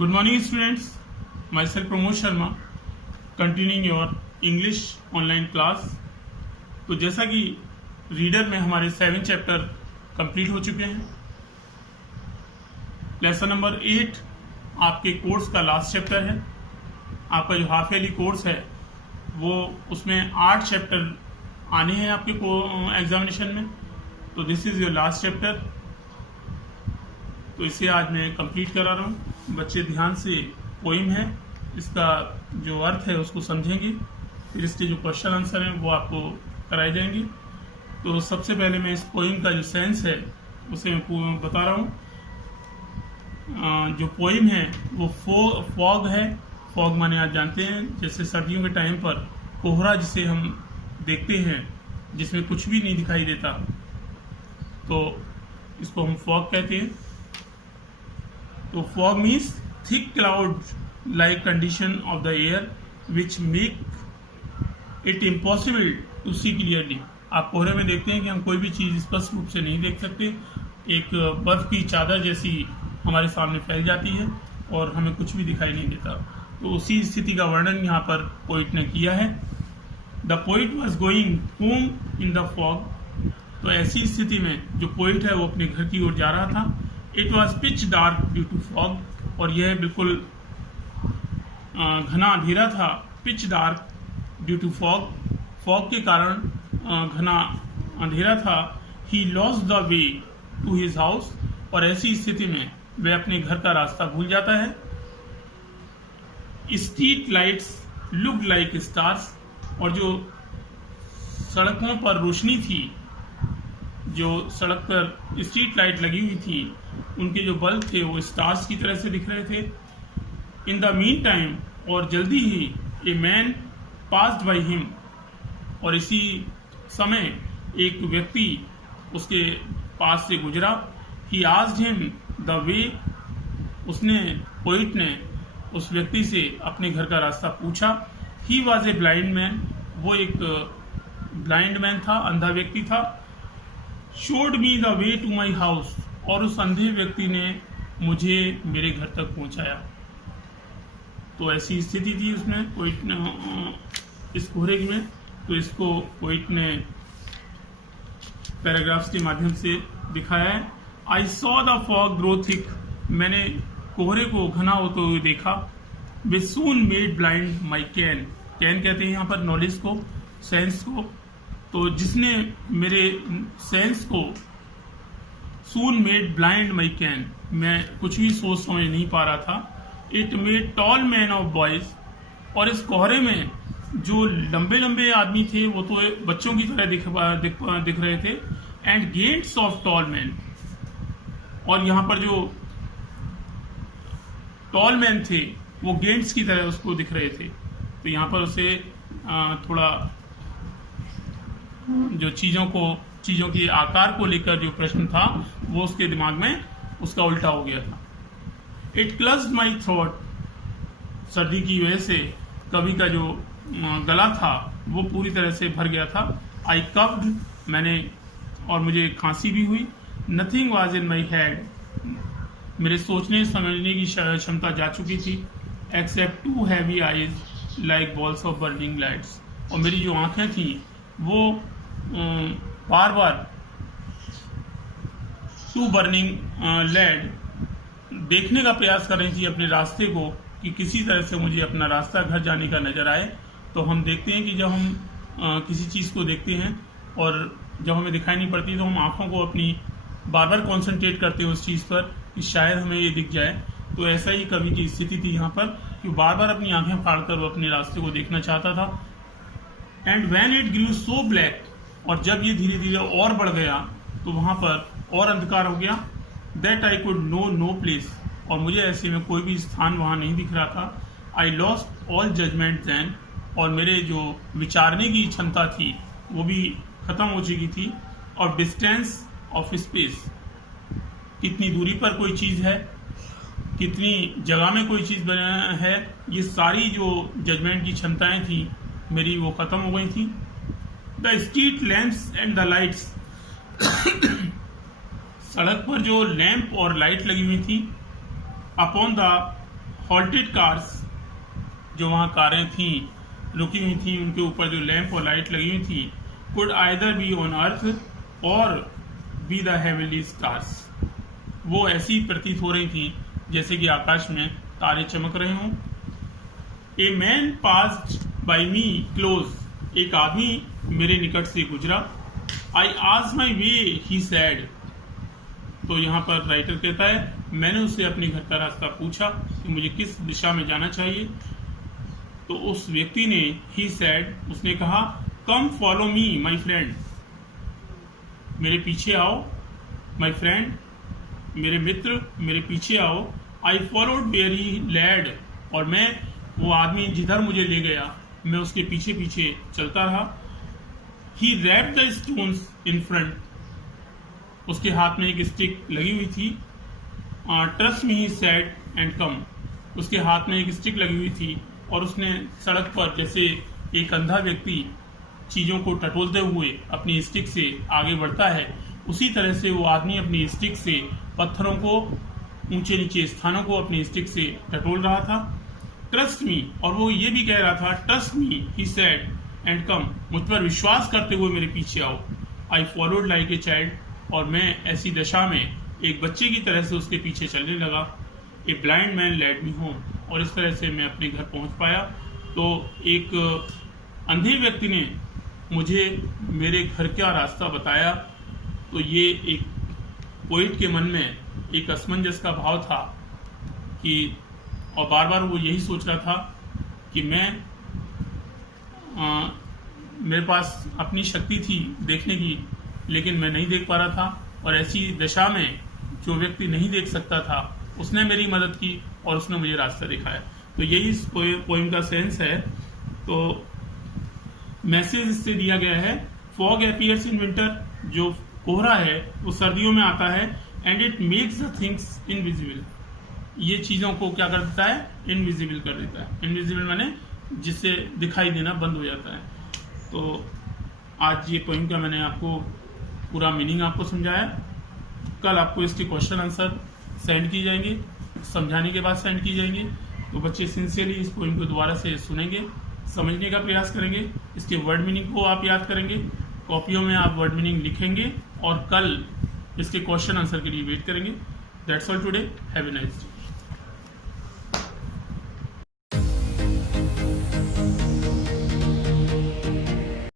Good morning, students. Myself Pramod Sharma, continuing your English online class. तो जैसा कि reader में हमारे 7 चैप्टर कंप्लीट हो चुके हैं। लेसन नंबर 8 आपके कोर्स का लास्ट चैप्टर है। आपका जो हाफ ईयरली कोर्स है वो उसमें 8 चैप्टर आने हैं आपके एग्जामिनेशन में। तो this is your last chapter. तो इसे आज मैं कंप्लीट करा रहा हूँ। बच्चे ध्यान से पोइम है, इसका जो अर्थ है उसको समझेंगे, फिर इसके जो क्वेश्चन आंसर हैं वो आपको कराए जाएंगे। तो सबसे पहले मैं इस पोइम का जो सेंस है उसे मैं बता रहा हूँ। जो पोइम है वो फॉग है। फॉग माने आप जानते हैं, जैसे सर्दियों के टाइम पर कोहरा जिसे हम देखते हैं जिसमें कुछ भी नहीं दिखाई देता, तो इसको हम फॉग कहते हैं। तो fog means thick cloud like condition of the air which make it impossible to see clearly. आप कोहरे में देखते हैं कि हम कोई भी चीज़ स्पष्ट रूप से नहीं देख सकते। एक बर्फ की चादर जैसी हमारे सामने फैल जाती है और हमें कुछ भी दिखाई नहीं देता। तो उसी स्थिति का वर्णन यहाँ पर पोइट ने किया है। The poet was going home in the fog. तो ऐसी स्थिति में जो पोइट है वो अपने घर की ओर जा रहा था। It was pitch dark due to fog, और यह बिल्कुल घना अंधेरा था। Pitch dark due to fog, fog के कारण घना अंधेरा था। He lost the way to his house, और ऐसी स्थिति में वह अपने घर का रास्ता भूल जाता है। Street lights look like stars, और जो सड़कों पर रोशनी थी, जो सड़क पर स्ट्रीट लाइट लगी हुई थी, उनके जो बल्ब थे वो स्टार्स की तरह से दिख रहे थे। इन द मीन टाइम, और जल्दी ही a man passed by him, और इसी समय एक व्यक्ति उसके पास से गुजरा। He asked him the way, उसने पोइट ने उस व्यक्ति से अपने घर का रास्ता पूछा। He was a blind man, वो एक ब्लाइंड मैन था, अंधा व्यक्ति था। Showed me the way to my house, और उस अंधे व्यक्ति ने मुझे मेरे घर तक पहुंचाया। तो ऐसी स्थिति थी उसमें पोइट ने इस कोहरे में। तो इसको पोइट ने पैराग्राफ्स के माध्यम से दिखाया है। I saw the fog grow thick, मैंने कोहरे को घना होते हुए देखा। Which soon made blind my cane, cane कहते हैं यहाँ पर नॉलेज को, सेंस को। तो जिसने मेरे सेंस को सून मेड ब्लाइंड माई कैन, मैं कुछ भी सोच समझ नहीं पा रहा था। It made tall man of boys, और इस कोहरे में जो लंबे लंबे आदमी थे वो तो बच्चों की तरह दिख रहे थे। And gates of tall man, और यहाँ पर जो टॉल मैन थे वो गेट्स की तरह उसको दिख रहे थे। तो यहाँ पर उसे थोड़ा जो चीज़ों के आकार को लेकर जो प्रश्न था वो उसके दिमाग में उसका उल्टा हो गया था। इट क्लस्ड माई थ्रोट, सर्दी की वजह से कवि का जो गला था वो पूरी तरह से भर गया था। आई कफ्ड, मैंने, और मुझे खांसी भी हुई। Nothing was in my head, मेरे सोचने समझने की क्षमता जा चुकी थी। Except 2 heavy eyes like balls of burning lights, और मेरी जो आंखें थी वो बार बार 2 बर्निंग लेड देखने का प्रयास कर रही थी अपने रास्ते को, कि किसी तरह से मुझे अपना रास्ता घर जाने का नजर आए। तो हम देखते हैं कि जब हम किसी चीज़ को देखते हैं और जब हमें दिखाई नहीं पड़ती तो हम आंखों को अपनी बार बार कॉन्सेंट्रेट करते हैं उस चीज़ पर कि शायद हमें ये दिख जाए। तो ऐसा ही कवि की स्थिति थी यहाँ पर कि बार बार अपनी आंखें फाड़कर वो अपने रास्ते को देखना चाहता था। And when it grew so black, और जब ये धीरे धीरे और बढ़ गया तो वहाँ पर और अंधकार हो गया। That I could know no place, और मुझे ऐसे में कोई भी स्थान वहाँ नहीं दिख रहा था। I lost all judgement then, और मेरे जो विचारने की क्षमता थी वो भी खत्म हो चुकी थी। और डिस्टेंस ऑफ स्पेस, कितनी दूरी पर कोई चीज़ है, कितनी जगह में कोई चीज़ है, ये सारी जो जजमेंट की क्षमताएं थी मेरी वो खत्म हो गई थी। The street lamps and the lights, सड़क पर जो लैंप और लाइट लगी हुई थी। अपॉन द हॉल्टेड कार्स, जो वहाँ कारें थी रुकी हुई थी, उनके ऊपर जो लैंप और लाइट लगी हुई थी, could either be on earth और बी द हेवनली स्टार्स, वो ऐसी प्रतीत हो रही थी जैसे कि आकाश में तारे चमक रहे हों। ए man passed by me close, एक आदमी मेरे निकट से गुजरा। I asked my way, he sad, तो यहाँ पर राइटर कहता है मैंने उससे अपने घर का रास्ता पूछा कि मुझे किस दिशा में जाना चाहिए। तो उस व्यक्ति ने, ही सैड, उसने कहा कम फॉलो मी माई फ्रेंड, मेरे पीछे आओ, माई फ्रेंड, मेरे मित्र, मेरे पीछे आओ। I followed where he led, और मैं, वो आदमी जिधर मुझे ले गया मैं उसके पीछे पीछे चलता रहा। He wrapped the stones in front, उसके हाथ में एक स्टिक लगी हुई थी। Trust me, he said, and come, उसके हाथ में एक स्टिक लगी हुई थी और उसने सड़क पर जैसे एक अंधा व्यक्ति चीज़ों को टटोलते हुए अपनी स्टिक से आगे बढ़ता है, उसी तरह से वो आदमी अपनी स्टिक से पत्थरों को, ऊंचे नीचे स्थानों को अपनी स्टिक से टटोल रहा था। ट्रस्ट मी, और वो ये भी कह रहा था trust me, he said, and come, मुझ पर विश्वास करते हुए मेरे पीछे आओ। I followed like a child, और मैं ऐसी दशा में एक बच्चे की तरह से उसके पीछे चलने लगा। ए blind man led me home, और इस तरह से मैं अपने घर पहुंच पाया। तो एक अंधे व्यक्ति ने मुझे मेरे घर का रास्ता बताया। तो ये एक पोइट के मन में एक असमंजस का भाव था कि, और बार बार वो यही सोच रहा था कि मेरे पास अपनी शक्ति थी देखने की, लेकिन मैं नहीं देख पा रहा था, और ऐसी दशा में जो व्यक्ति नहीं देख सकता था उसने मेरी मदद की और उसने मुझे रास्ता दिखाया। तो यही इस पोइम का सेंस है। तो मैसेज इससे दिया गया है, फॉग अपीयर्स इन विंटर, जो कोहरा है वो सर्दियों में आता है, and it makes the things invisible, ये चीज़ों को क्या कर देता है, इनविजिबल कर देता है। इनविजिबल माने जिससे दिखाई देना बंद हो जाता है। तो आज ये पोइम का मैंने आपको पूरा मीनिंग आपको समझाया। कल आपको इसके क्वेश्चन आंसर सेंड की जाएंगे, समझाने के बाद सेंड की जाएंगे। तो बच्चे सिंसियरली इस पोइम को दोबारा से सुनेंगे, समझने का प्रयास करेंगे, इसके वर्ड मीनिंग को आप याद करेंगे, कॉपियों में आप वर्ड मीनिंग लिखेंगे और कल इसके क्वेश्चन आंसर के लिए वेट करेंगे। That's all today, have a nice day.